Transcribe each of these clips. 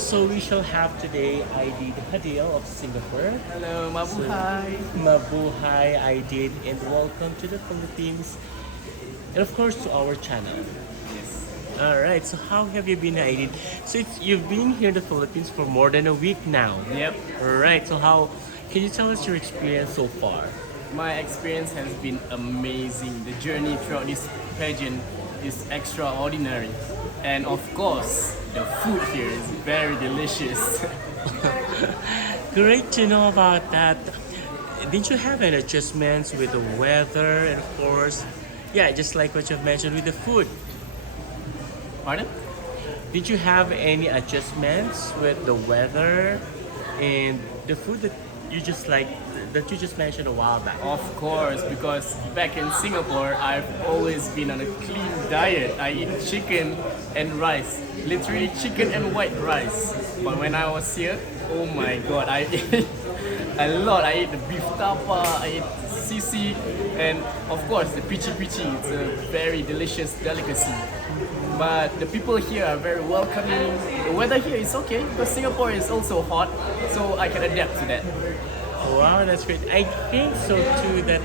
So we shall have today Aidid Haidil of Singapore. Hello, So, mabuhay. Mabuhay Aidid, and welcome to the Philippines, and of course to our channel. Yes. All right. So how have you been, Aidid? So you've been here in the Philippines for more than a week now. Yep. All right. So how can you tell us your experience so far? My experience has been amazing. The journey throughout this pageant is extraordinary. And of course, the food here is very delicious. Great to know about that. Did you have any adjustments with the weather and of course, yeah, just like what you've mentioned with the food? Pardon? Did you have any adjustments with the weather and the food that you just mentioned a while back? Of course, because back in Singapore, I've always been on a clean diet. I eat chicken and rice, literally chicken and white rice. But when I was here, oh my god, I ate a lot. I ate the beef tapa, I ate sisi, and of course the pichi pichi. It's a very delicious delicacy. But the people here are very welcoming. The weather here is okay because Singapore is also hot, so I can adapt to that. Wow, that's great. I think so too that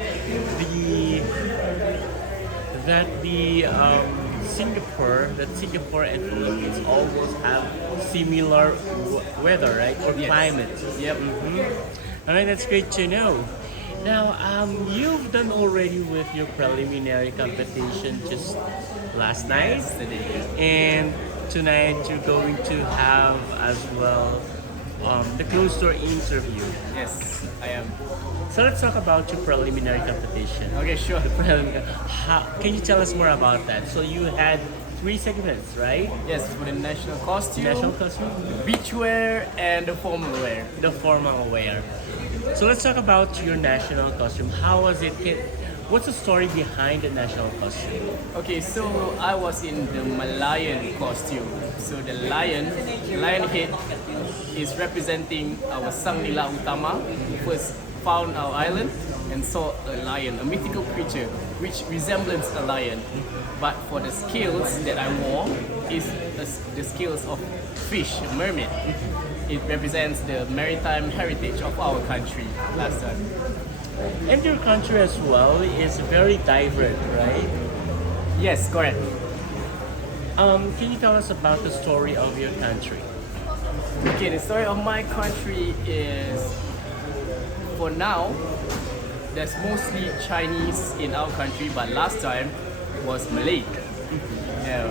Singapore and Philippines almost have similar weather, right? Or Yes. climate. Yep. All right, that's great to know. Now, you've done already with your preliminary competition just last night, Yesterday. and tonight you're going to have as well the closed door interview. Yes, I am. So let's talk about your preliminary competition. Okay, sure. Can you tell us more about that? So you had three segments, right? Yes, for the national costume, National costume, beachwear, and the formal wear. the formal wear. So let's talk about your national costume. How was it? What's the story behind the national costume? Okay, so I was in the Malayan costume. So the lion head is representing our Sang Nila Utama, who first found our island and saw a lion, a mythical creature which resembles a lion. But for the scales that I wore is the scales of fish, a mermaid. It represents the maritime heritage of our country last time. And your country as well is very diverse, right? Yes, correct. Can you tell us about the story of your country? Okay, the story of my country is, for now, there's mostly Chinese in our country, but last time was Malay. Yeah,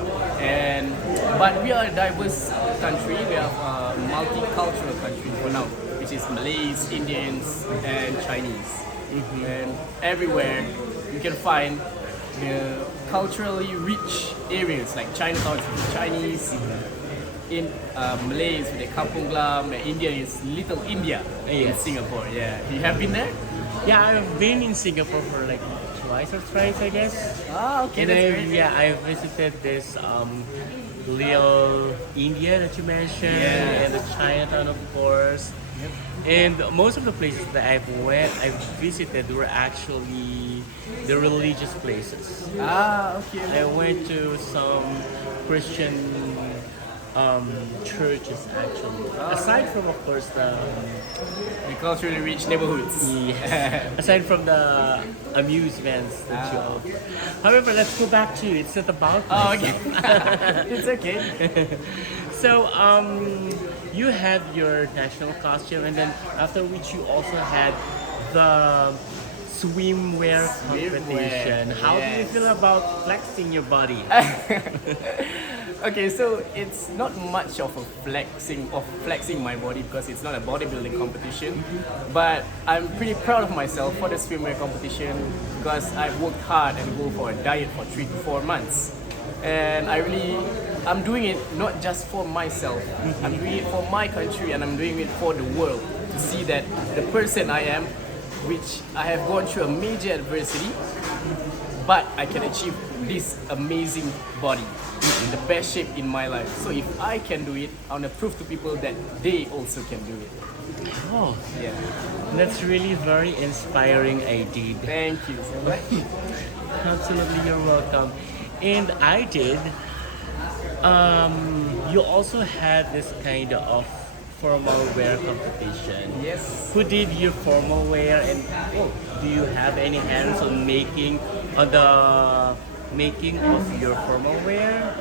but we are a diverse country. We are a multicultural country for now, which is Malays, Indians, and Chinese. And everywhere you can find the culturally rich areas like Chinatown is Chinese, in Malays with the Kampung Glam, and India is Little India in Yes. Singapore. Yeah, you have been there? Yeah, I've been in Singapore for like twice or thrice, I guess. Ah, okay, And that's I, great. yeah, I visited this Little India that you mentioned, Yes. and the Chinatown, of course. And most of the places that I've visited were actually the religious places. Ah, okay. I went to some Christian churches actually. Aside from, of course, The culturally rich neighborhoods. yes. Aside from the amusements that you offer. However, let's go back to you. It's not about Oh, myself. okay. It's okay. So, you had your national costume, and then after which you also had the swimwear competition. How do you yes. feel about flexing your body? Okay, so it's not much of a flexing my body because it's not a bodybuilding competition. But I'm pretty proud of myself for the swimwear competition because I worked hard and go for a diet for 3 to 4 months. And I'm doing it not just for myself. I'm doing it for my country and I'm doing it for the world to see that the person I am, which I have gone through a major adversity, but I can achieve this amazing body in the best shape in my life. So if I can do it, I want to prove to people that they also can do it. Oh, Yeah. that's really very inspiring, Aidid. Thank you so much. Absolutely, you're welcome. And I did. You also had this kind of formal wear competition. Yes. Who did your formal wear, and do you have any hands on making on the making of your formal wear?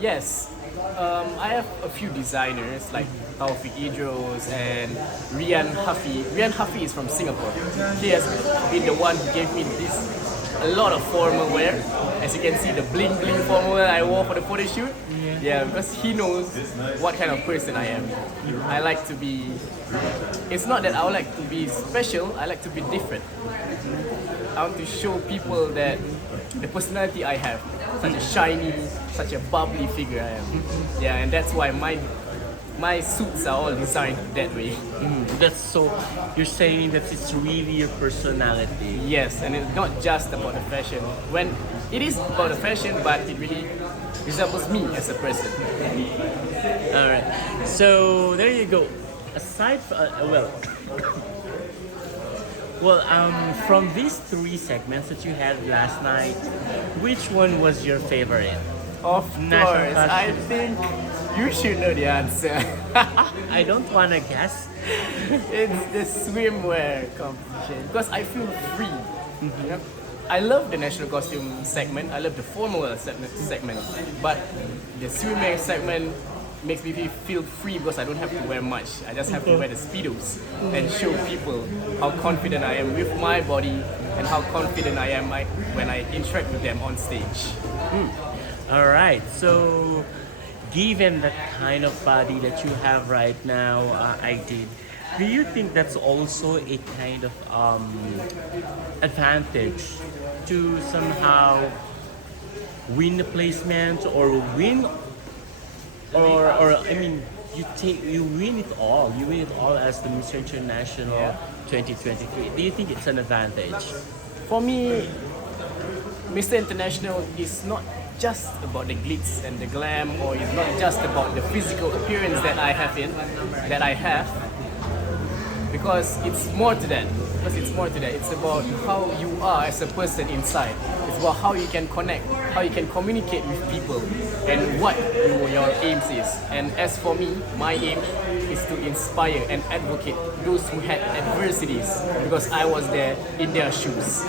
Yes. I have a few designers like Taufik Idros and Rian Hafi. Rian Hafi is from Singapore. He has been the one who gave me this a lot of formal wear. As you can see, the bling bling formal wear I wore for the photo shoot. Yeah, because he knows what kind of person I am. I like to be. It's not that I would like to be special. I like to be different. I want to show people that the personality I have, such a shiny, such a bubbly figure I am. Yeah, and that's why my suits are all designed that way. That's so. You're saying that it's really your personality. Yes, and it's not just about the fashion. When it is about the fashion, but it really resembles me as a person. All right. So there you go. Aside from from these three segments that you had last night, which one was your favorite? Of National course, I costume. think you should know the answer. I don't wanna guess. It's the swimwear competition because I feel free. You know? I love the national costume segment. I love the formal wear segment, but the swimwear segment makes me feel free because I don't have to wear much. I just have to wear the speedos and show people how confident I am with my body and how confident I am when I interact with them on stage. All right. So, given the kind of body that you have right now, do you think that's also a kind of advantage to somehow win the placement or win or I mean you win it all. You win it all as the Mr. International Yeah. 2023. Do you think it's an advantage? For me, Mr. International is not just about the glitz and the glam, or it's not just about the physical appearance that I have, because it's more to that. It's about how you are as a person inside. It's about how you can connect, how you can communicate with people, and what your aims is. And as for me, my aim is to inspire and advocate those who had adversities, because I was there in their shoes.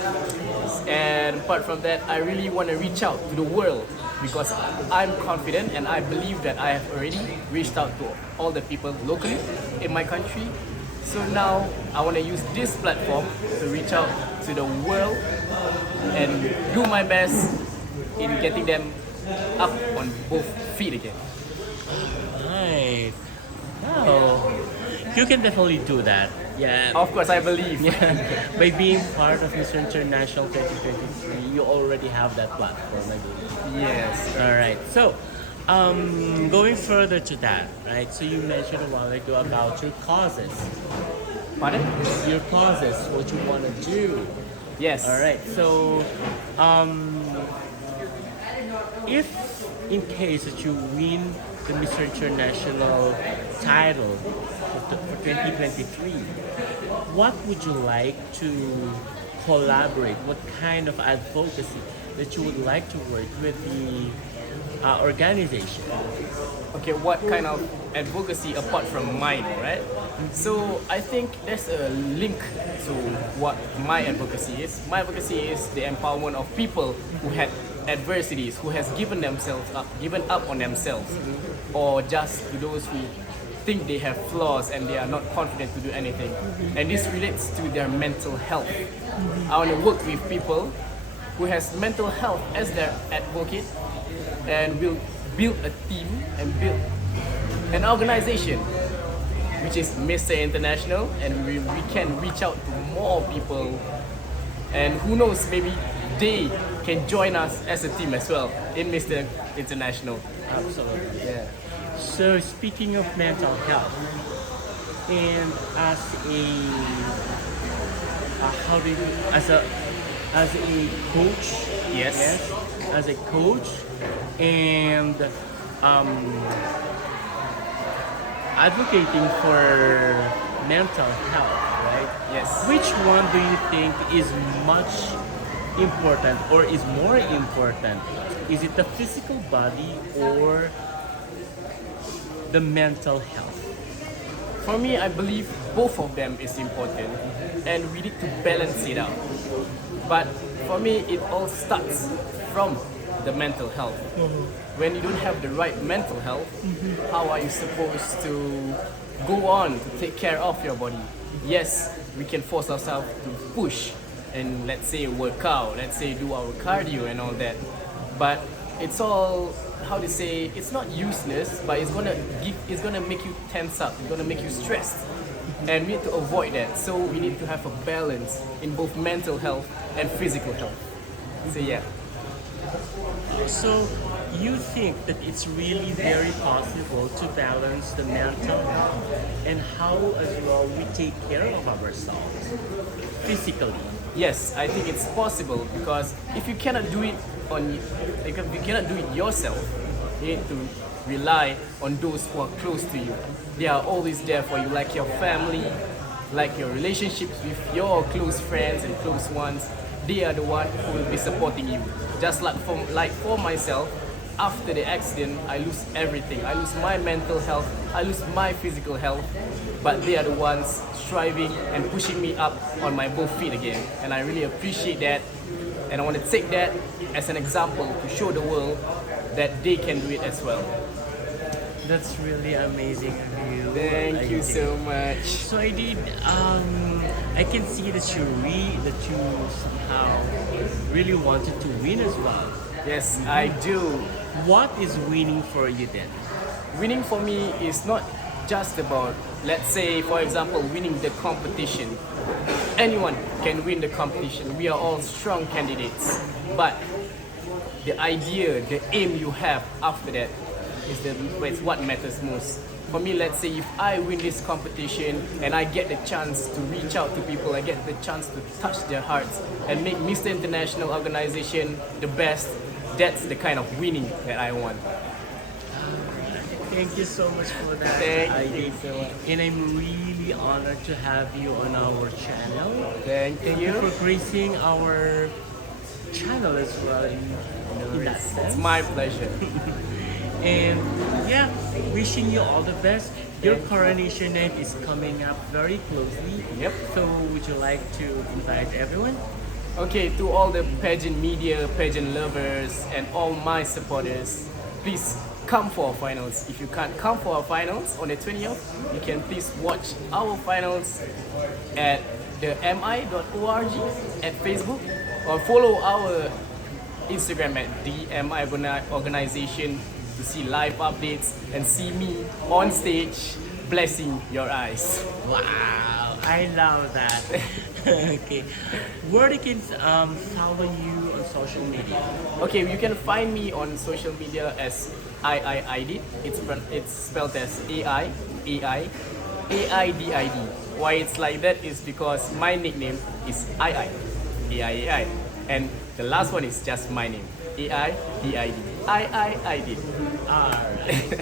And apart from that, I really want to reach out to the world because I'm confident and I believe that I have already reached out to all the people locally in my country. So now I want to use this platform to reach out to the world and do my best in getting them up on both feet again. Nice. Wow. You can definitely do that. Yeah. Of course, I believe. Yeah. By being part of Mr. International 2023, you already have that platform, I believe. Yes. All right. So, going further to that, right? So you mentioned a while ago about your causes. Pardon? Your causes, what you want to do. Yes. All right. So, if in case that you win the Mr. International title for 2023, what would you like to collaborate? What kind of advocacy that you would like to work with the organization? Okay, what kind of advocacy apart from mine, right? So I think there's a link to what my advocacy is. My advocacy is the empowerment of people who had adversities, who has given up on themselves, or just to those who think they have flaws and they are not confident to do anything. And this relates to their mental health. I want to work with people who has mental health as their advocate, and will build a team and build an organization which is Mr. International, and we can reach out to more people, and who knows, maybe they can join us as a team as well in Mr. International. Absolutely. Yeah. So speaking of mental health, and as a how do you as a coach, Yes. as a coach, and advocating for mental health, right? Yes. Which one do you think is much important or is more important? Is it the physical body or the mental health? For me, I believe both of them is important and we need to balance it out. But for me, it all starts from the mental health. When you don't have the right mental health, how are you supposed to go on to take care of your body? Yes, we can force ourselves to push and let's say work out, let's say do our cardio and all that. But it's all, how to say, it's not useless, but it's gonna make you tense up, it's gonna make you stressed. And we need to avoid that. So we need to have a balance in both mental health and physical health. So yeah. So you think that it's really very possible to balance the mental health and how as well we take care of ourselves physically? Yes, I think it's possible because if you cannot do it if you cannot do it yourself, you need to rely on those who are close to you. They are always there for you, like your family, like your relationships with your close friends and close ones. They are the one who will be supporting you. Just like for myself, after the accident, I lose everything. I lose my mental health, I lose my physical health, but they are the ones striving and pushing me up on my both feet again. And I really appreciate that. And I want to take that as an example to show the world that they can do it as well. That's really amazing of you. Thank you so much. So I can see that you somehow really wanted to win as well. Yes, I do. What is winning for you then? Winning for me is not just about, let's say, for example, winning the competition. Anyone can win the competition. We are all strong candidates. But the idea, the aim you have after that is what matters most. For me, let's say if I win this competition and I get the chance to reach out to people, I get the chance to touch their hearts and make Mr. International Organization the best, that's the kind of winning that I want. Thank you so much for that. Thank you so much. And I'm really honored to have you on our channel. Thank you. For gracing our channel as well in that sense. It's my pleasure. And yeah, wishing you all the best. Your coronation night is coming up very closely. Yep. So would you like to invite everyone? Okay, to all the pageant media, pageant lovers, and all my supporters, please come for our finals. If you can't come for our finals on the 20th, you can please watch our finals at the mi.org at Facebook or follow our Instagram at the MI Organization to see live updates and see me on stage blessing your eyes. Wow, I love that. Okay, where they can follow you on social media? Okay, you can find me on social media as Aidid. It's spelled as Aidid. Why it's like that is because my nickname is Ai, and the last one is just my name, Aidid. Aidid. Alright.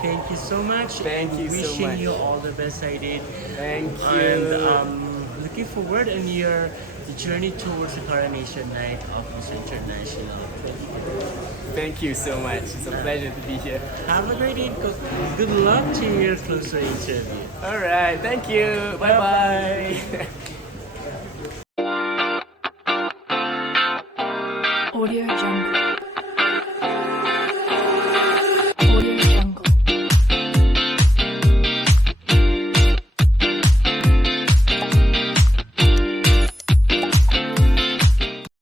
Thank you so much. Thank you so much. Wishing you all the best, Aidid. Thank you. And looking forward in your journey towards the coronation night of Mr. International. Thank you so much. It's a pleasure to be here. Have a great day. Good luck to your closer interview. All right. Thank you. Bye bye. Audio Jungle.